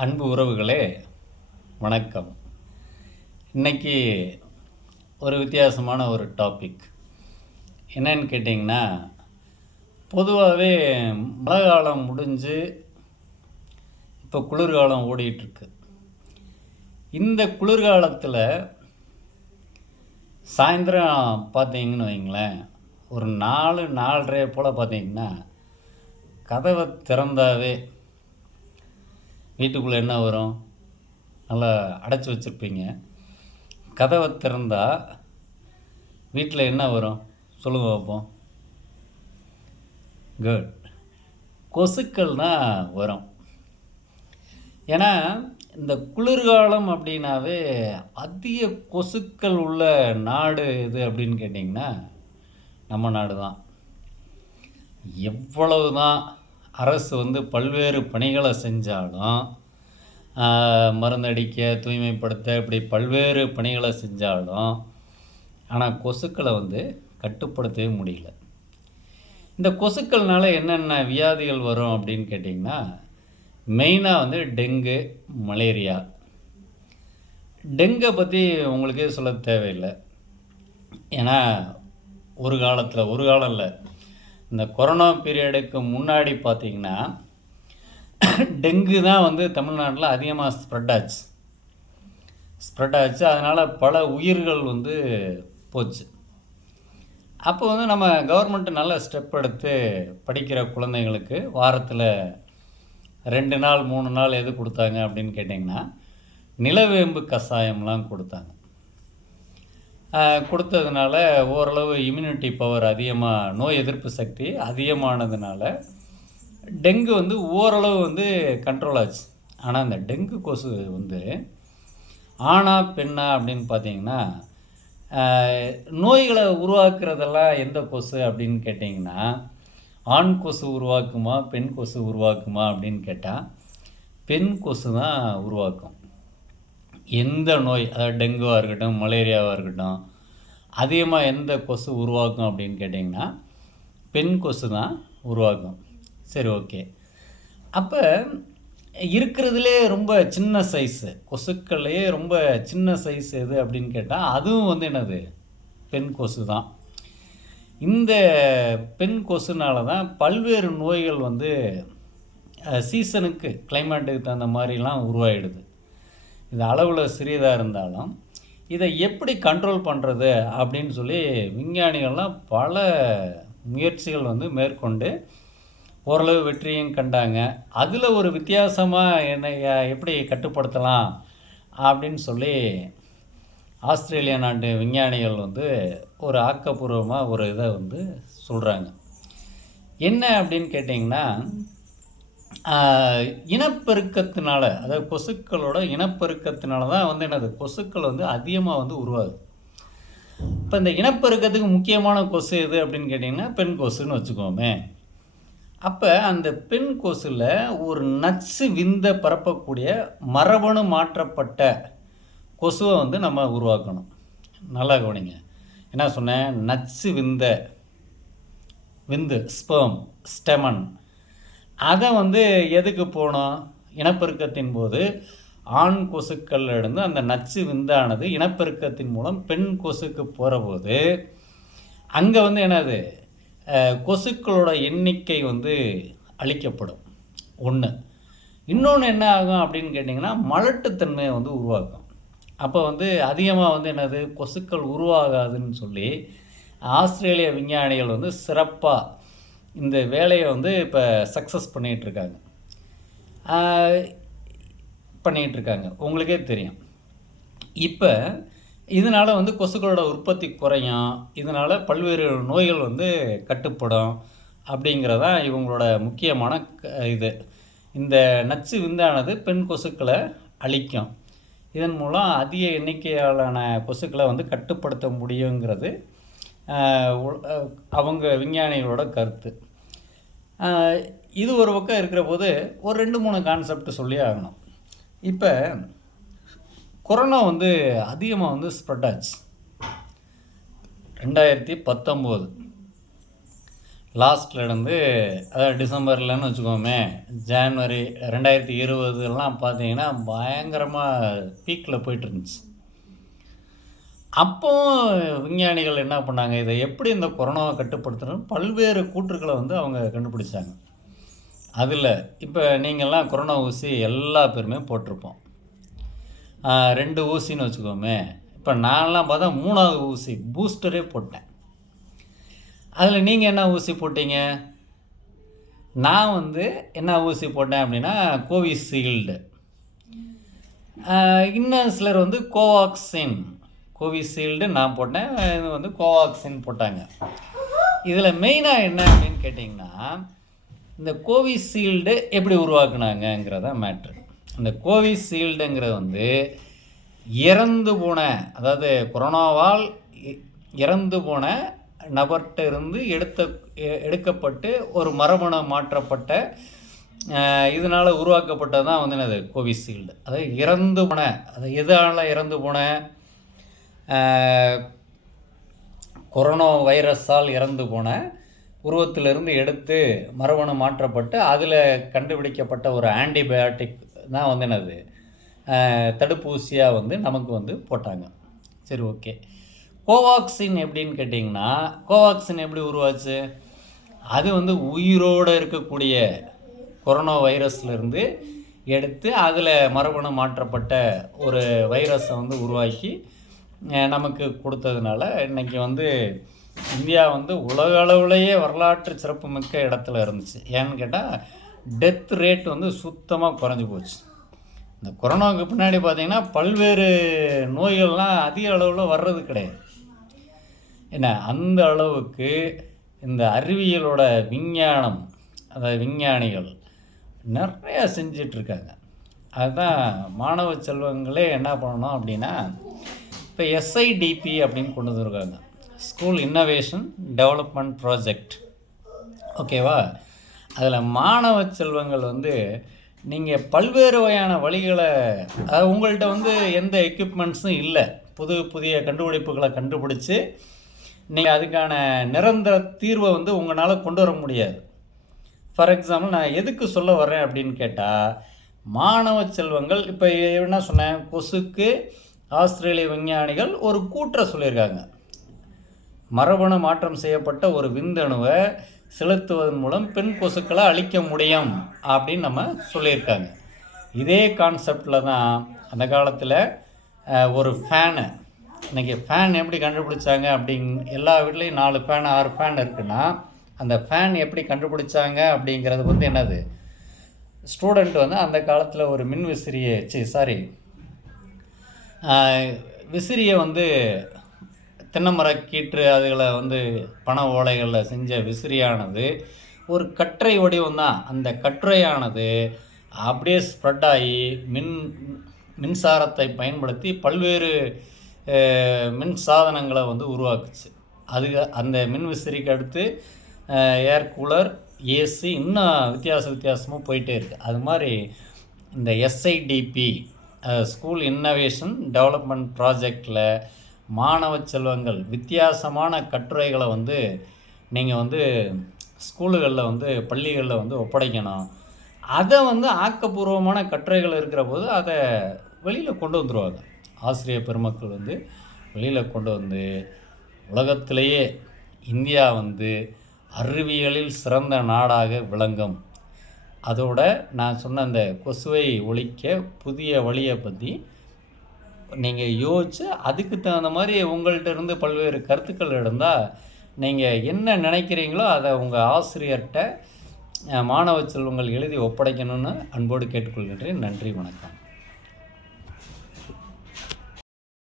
அன்பு உறவுகளே வணக்கம். இன்னைக்கு ஒரு வித்தியாசமான ஒரு டாபிக் என்னன்னு கேட்டிங்கன்னா பொதுவாகவே மழை காலம் முடிஞ்சு இப்போ குளிர்காலம் ஓடிட்டுருக்கு. இந்த குளிர்காலத்தில் சாயந்தரம் பார்த்தீங்கன்னு வைங்களேன் ஒரு நாலு நாலரை போல் பார்த்தீங்கன்னா கதவை திறந்தாவே வீட்டுக்குள்ளே என்ன வரும்? நல்லா அடைச்சி வச்சுருப்பீங்க. கதவை திறந்தால் வீட்டில் என்ன வரும்? சொல்லுங்க பார்ப்போம் குட் கொசுக்கள்னால் வரும். ஏன்னா இந்த குளிர்காலம் அப்படின்னாவே அதிக கொசுக்கள் உள்ள நாடு எது அப்படின்னு கேட்டிங்கன்னா நம்ம நாடு தான் எவ்வளவு தான் அரசு வந்து பல்வேறு பணிகளை செஞ்சாலும் மருந்தடிக்க தூய்மைப்படுத்த இப்படி பல்வேறு பணிகளை செஞ்சாலும் ஆனால் கொசுக்களை வந்து கட்டுப்படுத்தவே முடியல. இந்த கொசுக்கள்னால என்னென்ன வியாதிகள் வரும் அப்படின்னு கேட்டிங்கன்னா மெயினாக வந்து டெங்கு மலேரியா. டெங்கை பற்றி உங்களுக்கே சொல்ல தேவையில்லை. ஏன்னா ஒரு காலத்தில் ஒரு காலம் இல்லை. இந்த கொரோனா பீரியடுக்கு முன்னாடி பார்த்திங்கன்னா டெங்கு தான் வந்து தமிழ்நாட்டில் அதிகமாக ஸ்ப்ரெட் ஆச்சு. ஸ்ப்ரெட் ஆச்சு அதனால் பல உயிர்கள் வந்து போச்சு. அப்போ வந்து நம்ம கவர்மெண்ட் நல்ல ஸ்டெப் எடுத்து படிக்கிற குழந்தைங்களுக்கு வாரத்தில் ரெண்டு நாள் மூணு நாள் எது கொடுத்தாங்க அப்படின்னு கேட்டிங்கன்னா நிலவேம்பு கஷாயம்லாம் கொடுத்தாங்க. கொடுத்ததுனால ஓரளவு இம்யூனிட்டி பவர் அதிகமாக நோய் எதிர்ப்பு சக்தி அதிகமானதுனால டெங்கு வந்து ஓரளவு வந்து கண்ட்ரோல் ஆச்சு. ஆனால் அந்த டெங்கு கொசு வந்து ஆணா பெண்ணா அப்படின்னு பார்த்தீங்கன்னா நோய்களை உருவாக்குறதெல்லாம் எந்த கொசு அப்படின்னு கேட்டிங்கன்னா ஆண் கொசு உருவாக்குமா பெண் கொசு உருவாக்குமா அப்படின்னு கேட்டால் பெண் கொசு தான் உருவாக்கும். எந்த நோய் அதாவது டெங்குவாக இருக்கட்டும் மலேரியாவாக இருக்கட்டும் அதிகமாக எந்த கொசு உருவாக்கும் அப்படின்னு கேட்டிங்கன்னா பெண் கொசு தான் உருவாக்கும் சரி ஓகே. அப்போ இருக்கிறதுலே ரொம்ப சின்ன சைஸு கொசுக்கள்லேயே ரொம்ப சின்ன சைஸ் எது அப்படின்னு கேட்டால் அதுவும் வந்து என்னது? பெண் கொசு தான். இந்த பெண் கொசுனால தான் பல்வேறு நோய்கள் வந்து சீசனுக்கு கிளைமேட்டுக்கு தகுந்த மாதிரிலாம் உருவாயிடுது. இது அளவில் சிறியதாக இருந்தாலும் இதை எப்படி கண்ட்ரோல் பண்ணுறது அப்படின்னு சொல்லி விஞ்ஞானிகள்லாம் பல முயற்சிகள் வந்து மேற்கொண்டு ஓரளவு வெற்றியும் கண்டாங்க. அதில் ஒரு வித்தியாசமாக என்ன எப்படி கட்டுப்படுத்தலாம் அப்படின்னு சொல்லி ஆஸ்திரேலியா நாட்டு விஞ்ஞானிகள் வந்து ஒரு ஆக்கப்பூர்வமாக ஒரு இதை வந்து சொல்கிறாங்க என்ன அப்படின்னு கேட்டிங்கன்னா இனப்பெருக்கத்தினால அதாவது கொசுக்களோட இனப்பெருக்கத்தினால தான் வந்து என்னது கொசுக்கள் வந்து அதிகமாக வந்து உருவாகுது. இப்போ இந்த இனப்பெருக்கத்துக்கு முக்கியமான கொசு எது அப்படின்னு கேட்டிங்கன்னா பெண் கொசுன்னு வச்சுக்கோமே. அப்போ அந்த பெண் கொசுவில் ஒரு நச்சு விந்த பரப்பக்கூடிய மரபணு மாற்றப்பட்ட கொசுவை வந்து நம்ம உருவாக்கணும். நல்லா கவனிங்க. என்ன சொன்னேன்? நச்சு விந்த விந்து ஸ்பெர்ம் ஸ்டெமன் அதை வந்து எதுக்கு போனோம்? இனப்பெருக்கத்தின் போது ஆண் கொசுக்கள்ல இருந்து அந்த நச்சு விந்தானது இனப்பெருக்கத்தின் மூலம் பெண் கொசுக்கு போகிறபோது அங்கே வந்து என்னது? கொசுக்களோட எண்ணிக்கை வந்து அழிக்கப்படும். ஒன்று இன்னொன்று என்ன ஆகும் அப்படின்னு கேட்டிங்கன்னா மலட்டுத்தன்மையை வந்து உருவாக்கும் அப்போ வந்து அதிகமாக வந்து என்னது? கொசுக்கள் உருவாகாதுன்னு சொல்லி ஆஸ்திரேலிய விஞ்ஞானிகள் வந்து சிறப்பாக இந்த வேலையை வந்து இப்போ சக்ஸஸ் பண்ணிகிட்ருக்காங்க பண்ணிகிட்ருக்காங்க உங்களுக்கே தெரியும். இப்போ இதனால் வந்து கொசுக்களோட உற்பத்தி குறையும். இதனால் பல்வேறு நோய்கள் வந்து கட்டுப்படும் அப்படிங்கிறதான் இவங்களோட முக்கியமான க- இது. இந்த நச்சு விந்தானது பெண் கொசுக்களை அழிக்கும். இதன் மூலம் அதிக எண்ணிக்கையாலான கொசுக்களை வந்து கட்டுப்படுத்த முடியுங்கிறது அவங்க விஞ்ஞானிகளோட கருத்து. இது ஒரு பக்கம் இருக்கிற போது ஒரு ரெண்டு மூணு கான்செப்ட் சொல்லி ஆகணும். இப்போ கொரோனா வந்து அதிகமாக வந்து ஸ்ப்ரெட் ஆச்சு. ரெண்டாயிரத்தி பத்தொம்போது. லாஸ்ட்டில் இருந்து அதாவது டிசம்பர்லன்னு வச்சுக்கோமே ஜான்வரி ரெண்டாயிரத்தி இருபதுலாம் பார்த்தீங்கன்னா பயங்கரமாக பீக்கில் போயிட்டு இருந்துச்சு. அப்போ விஞ்ஞானிகள் என்ன பண்ணாங்க? இதை எப்படி இந்த கொரோனாவை கட்டுப்படுத்தணும் பல்வேறு கூற்றுக்களை வந்து அவங்க கண்டுபிடிச்சாங்க. அதில் இப்போ நீங்கள்லாம் கொரோனா ஊசி எல்லா பேருமே போட்டிருப்போம். ரெண்டு ஊசின்னு வச்சுக்கோமே. இப்போ நான்லாம் பார்த்தா மூணாவது ஊசி பூஸ்டரே போட்டேன். அதில் நீங்கள் என்ன ஊசி போட்டீங்க? நான் வந்து என்ன ஊசி போட்டேன் அப்படின்னா கோவிஷீல்டு. இன்னும் சிலர் வந்து கோவாக்சின். கோவிஷீல்டு நான் போட்டேன் இது வந்து கோவாக்சின் போட்டாங்க. இதில் மெயினாக என்ன அப்படின்னு கேட்டிங்கன்னா இந்த கோவிஷீல்டு எப்படி உருவாக்குனாங்கங்கிறதா மேட்ரு இந்த கோவிஷீல்டுங்கிறது வந்து இறந்து போன அதாவது கொரோனாவால் இறந்து போன நபர்கிட்ட இருந்து எடுத்த எடுக்கப்பட்டு ஒரு மரபணு மாற்றப்பட்ட இதனால் உருவாக்கப்பட்டது தான் வந்து என்னது கோவிஷீல்டு. அதாவது இறந்து போன அது எதனால் இறந்து போன கொரோனா வைரஸால் இறந்து போன உருவத்திலிருந்து எடுத்து மரபணு மாற்றப்பட்டு அதில் கண்டுபிடிக்கப்பட்ட ஒரு ஆன்டிபயாட்டிக் தான் வந்து என்னது? தடுப்பூசியாக வந்து நமக்கு வந்து போட்டாங்க. சரி ஓகே. கோவாக்சின் எப்படின்னு கேட்டிங்கன்னா கோவாக்சின் எப்படி உருவாச்சு? அது வந்து உயிரோடு இருக்கக்கூடிய கொரோனா வைரஸ்லேருந்து எடுத்து அதில் மரபணு மாற்றப்பட்ட ஒரு வைரஸை வந்து உருவாக்கி நமக்கு கொடுத்ததுனால இன்றைக்கி வந்து இந்தியா வந்து உலக அளவுலேயே வரலாற்று சிறப்புமிக்க இடத்துல இருந்துச்சு. ஏன்னு கேட்டால் டெத் ரேட் வந்து சுத்தமாக குறைஞ்சி போச்சு. இந்த கொரோனாவுக்கு பின்னாடி பார்த்திங்கன்னா பல்வேறு நோய்கள்லாம் அதிக அளவில் வர்றது கிடையாது. என்ன அந்த அளவுக்கு இந்த அறிவியலோட விஞ்ஞானம் அந்த விஞ்ஞானிகள் நிறையா செஞ்சிட்ருக்காங்க அதுதான் மாணவ செல்வங்களே என்ன பண்ணணும் அப்படின்னா இப்போ எஸ்ஐடிபி அப்படின்னு கொண்டு வந்துருக்காங்க. ஸ்கூல் இன்னோவேஷன் டெவலப்மெண்ட் ப்ராஜெக்ட் ஓகேவா? அதில் மாணவ செல்வங்கள் வந்து நீங்கள் பல்வேறு வகையான வழிகளை அதாவது உங்கள்கிட்ட வந்து எந்த எக்யூப்மெண்ட்ஸும் இல்லை. புது புதிய கண்டுபிடிப்புகளை கண்டுபிடிச்சி நீங்கள் அதுக்கான நிரந்தர தீர்வை வந்து உங்களால் கொண்டு வர முடியாது. ஃபார் எக்ஸாம்பிள் நான் எதுக்கு சொல்ல வர்றேன் அப்படின்னு கேட்டால் மாணவ செல்வங்கள் இப்போ என்ன சொன்னேன்? கொசுக்கு ஆஸ்திரேலிய விஞ்ஞானிகள் ஒரு கூற்றை சொல்லியிருக்காங்க. மரபணு மாற்றம் செய்யப்பட்ட ஒரு விந்தணுவை செலுத்துவதன் மூலம் பெண் கொசுக்களை அழிக்க முடியும் அப்படின்னு நம்ம சொல்லியிருக்காங்க. இதே கான்செப்டில் தான் அந்த காலத்தில் ஒரு ஃபேனு இன்றைக்கி ஃபேன் எப்படி கண்டுபிடிச்சாங்க அப்படிங் எல்லா வீட்லேயும் நாலு ஃபேன் ஆறு ஃபேன் இருக்குன்னா அந்த ஃபேன் எப்படி கண்டுபிடிச்சாங்க அப்படிங்கிறது வந்து என்னது? ஸ்டூடெண்ட் வந்து அந்த காலத்தில் ஒரு மின் விசிறியை சி சாரி விசிறியை வந்து தென்னைமர கீற்று அதுகளை வந்து பண ஓலைகளில் செஞ்ச விசிறியானது ஒரு கற்றை வடிவம் தான். அந்த கற்றையானது அப்படியே ஸ்ப்ரெட் ஆகி மின் மின்சாரத்தை பயன்படுத்தி பல்வேறு மின் சாதனங்களை வந்து உருவாக்குச்சு. அது அந்த மின் விசிறிக்கு அடுத்து ஏர் கூலர் ஏசி இன்னும் வித்தியாச வித்தியாசமாக போயிட்டே இருக்குது அது மாதிரி இந்த எஸ்ஐடிபி ஸ்கூல் இன்னோவேஷன் டெவலப்மெண்ட் ப்ராஜெக்டில் மாணவ செல்வங்கள் வித்தியாசமான கட்டுரைகளை வந்து நீங்கள் வந்து ஸ்கூலுகளில் வந்து பள்ளிகளில் வந்து ஒப்படைக்கணும். அதை வந்து ஆக்கப்பூர்வமான கட்டுரைகள் இருக்கிற போது அதை வெளியில் கொண்டு வந்துடுவாங்க ஆசிரியர் பெருமக்கள் வந்து வெளியில் கொண்டு வந்து உலகத்திலேயே இந்தியா வந்து அறிவியலில் சிறந்த நாடாக விளங்கும். அதோட நான் சொன்ன அந்த கொசுவை ஒழிக்க புதிய வழியை பற்றி நீங்கள் யோசித்து அதுக்கு தகுந்த மாதிரி உங்கள்கிட்ட இருந்து பல்வேறு கருத்துக்கள் இருந்தால் நீங்கள் என்ன நினைக்கிறீங்களோ அதை உங்கள் ஆசிரியர்கிட்ட மாணவ செல்வங்கள் எழுதி ஒப்படைக்கணும்னு அன்போடு கேட்டுக்கொள்கின்றேன். நன்றி வணக்கம்.